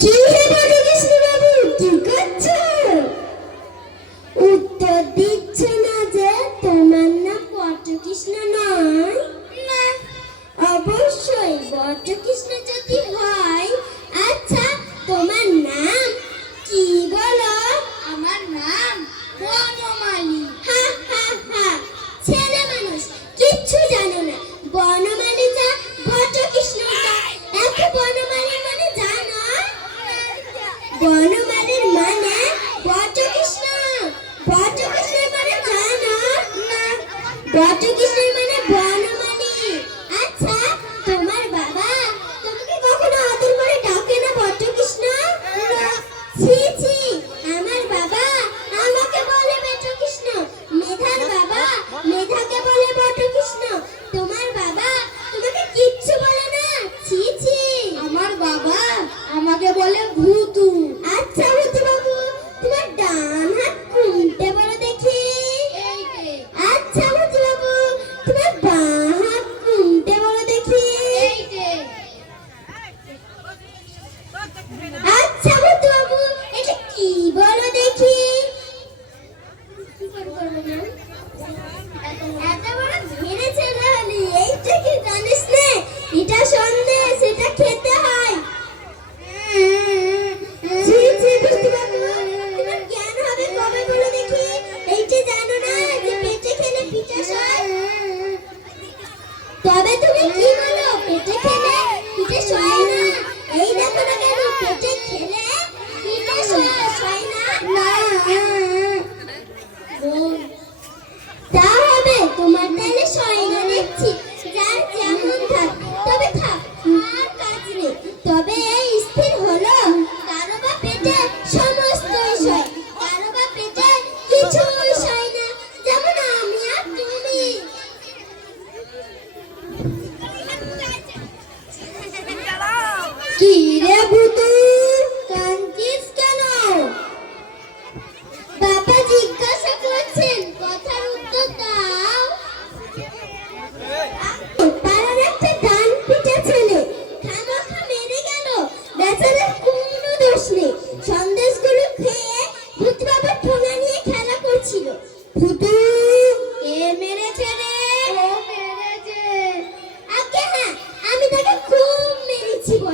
কি হে উত্তর না যে তোমার না নয়। অবশ্যই কৃষ্ণ যদি হয় আচ্ছা তোমার ব্রত 结个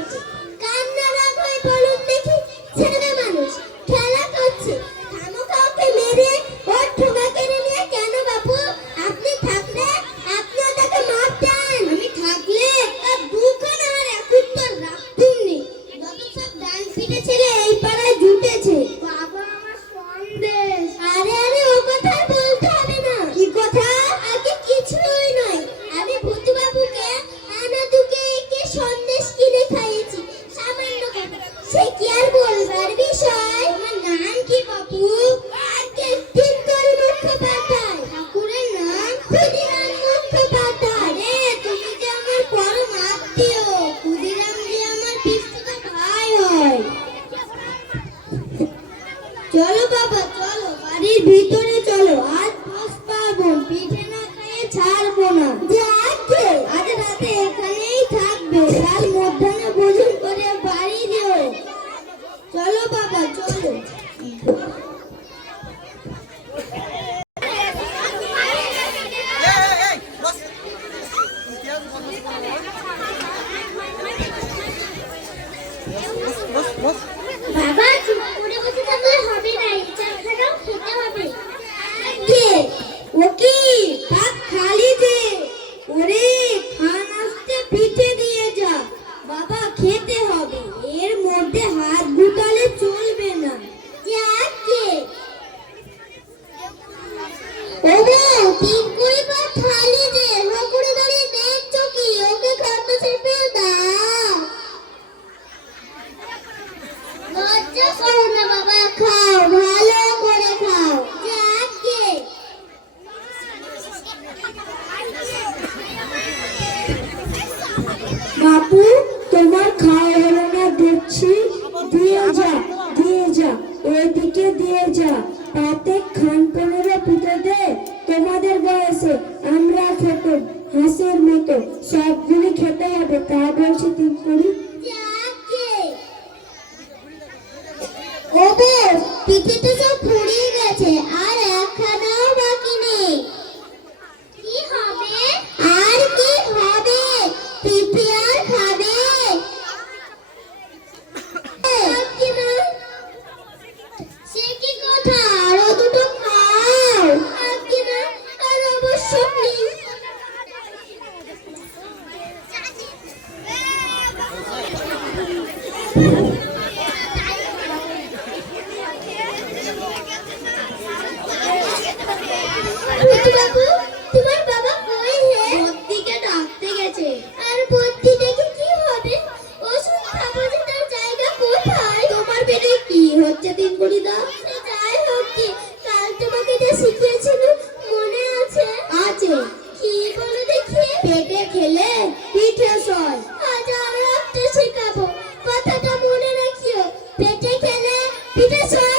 চলো বাবা, চলো, বাড়ির ভিতরে চলো। আজ দশ পাবো পিঠে না খেয়ে ছাড়বো না। যে আজ আজ রাতে এখানেই থাকবে। কাল মধ্যে বাপু তোমার খাওয়া হলো না, দেখছি। দিয়ে যা দিয়ে যা, ওইদিকে দিয়ে যা। পাতে খান পনেরো পুঁতে দে, তোমাদের বয়সে আমরা খেত, হাঁসের মতো, সবগুলি খেতে হবে। তা বলছে তিনপুরি পৃথিবীতে যাই হোক কি কাল তোমাকে যে শিখিয়েছিল মনে আছে? আছে। কি বলো দেখি? পেটে খেলে পিঠে সয় আজ আরও একটা শেখাবো। কথাটা মনে রাখিও। পেটে খেলে পিঠে সয়